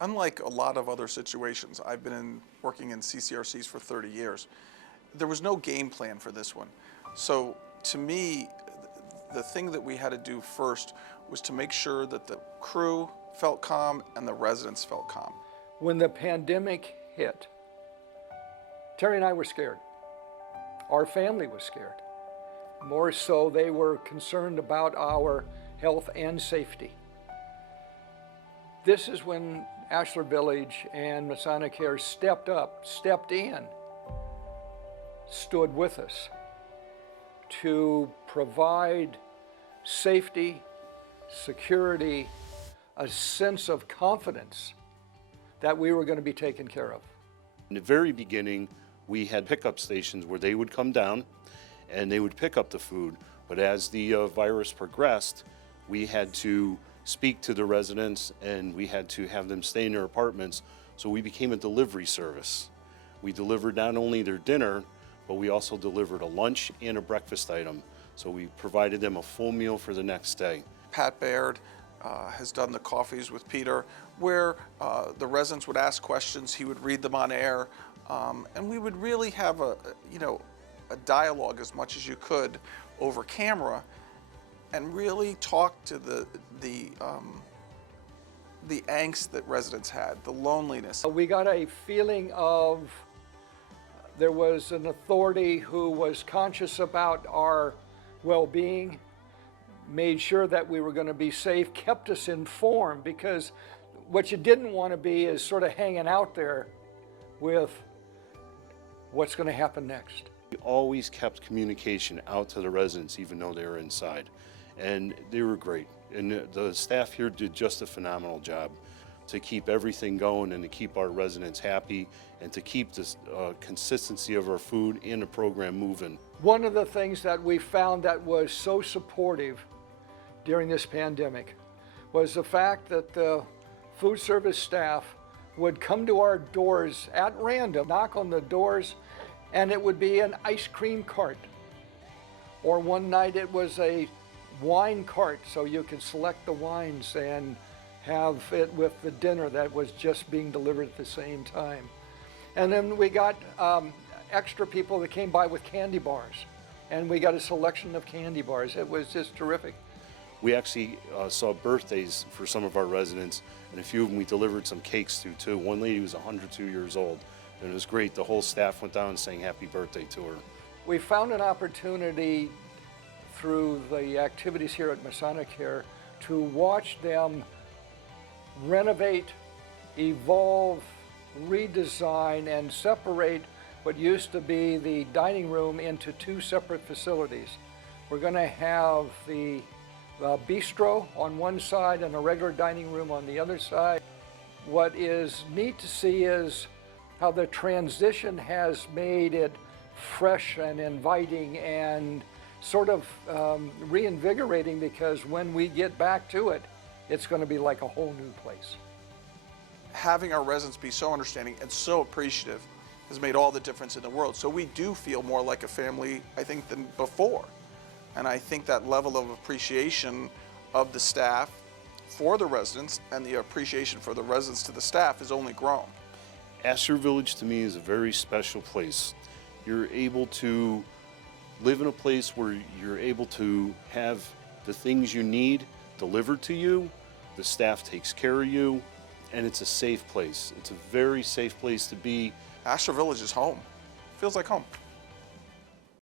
Unlike a lot of other situations, I've been working in CCRCs for 30 years. There was no game plan for this one. So to me, the thing that we had to do first was to make sure that the crew felt calm and the residents felt calm. When the pandemic hit, Terry and I were scared. Our family was scared. More so, they were concerned about our health and safety. This is when Ashlar Village and Masonicare stepped up, stepped in, stood with us to provide safety, security, a sense of confidence that we were going to be taken care of. In the very beginning, we had pickup stations where they would come down and they would pick up the food. But as the virus progressed, we had to speak to the residents and we had to have them stay in their apartments. So we became a delivery service. We delivered not only their dinner, but we also delivered a lunch and a breakfast item. So we provided them a full meal for the next day. Pat Baird has done the coffees with Peter, where the residents would ask questions, he would read them on air, and we would really have a dialogue as much as you could over camera, and really talk to the angst that residents had, the loneliness. We got a feeling of there was an authority who was conscious about our well-being, made sure that we were going to be safe, kept us informed, because what you didn't want to be is sort of hanging out there with what's going to happen next. We always kept communication out to the residents, even though they were inside. And they were great. And the staff here did just a phenomenal job to keep everything going and to keep our residents happy and to keep this consistency of our food and the program moving. One of the things that we found that was so supportive during this pandemic was the fact that the food service staff would come to our doors at random, knock on the doors, and it would be an ice cream cart. Or one night it was a wine cart, so you could select the wines and have it with the dinner that was just being delivered at the same time. And then we got extra people that came by with candy bars, and we got a selection of candy bars. It was just terrific. We actually saw birthdays for some of our residents, and a few of them we delivered some cakes to too. One lady was 102 years old, and it was great. The whole staff went down and sang happy birthday to her. We found an opportunity through the activities here at Masonicare to watch them renovate, evolve, redesign, and separate what used to be the dining room into two separate facilities. We're going to have the bistro on one side and a regular dining room on the other side. What is neat to see is how the transition has made it fresh and inviting and sort of reinvigorating, because when we get back to it, it's going to be like a whole new place. Having our residents be so understanding and so appreciative has made all the difference in the world. So we do feel more like a family, I think, than before. And I think that level of appreciation of the staff for the residents and the appreciation for the residents to the staff has only grown. Ashlar Village to me is a very special place. You're able to live in a place where you're able to have the things you need delivered to you, the staff takes care of you, and it's a safe place. It's a very safe place to be. Ashlar Village is home. Feels like home.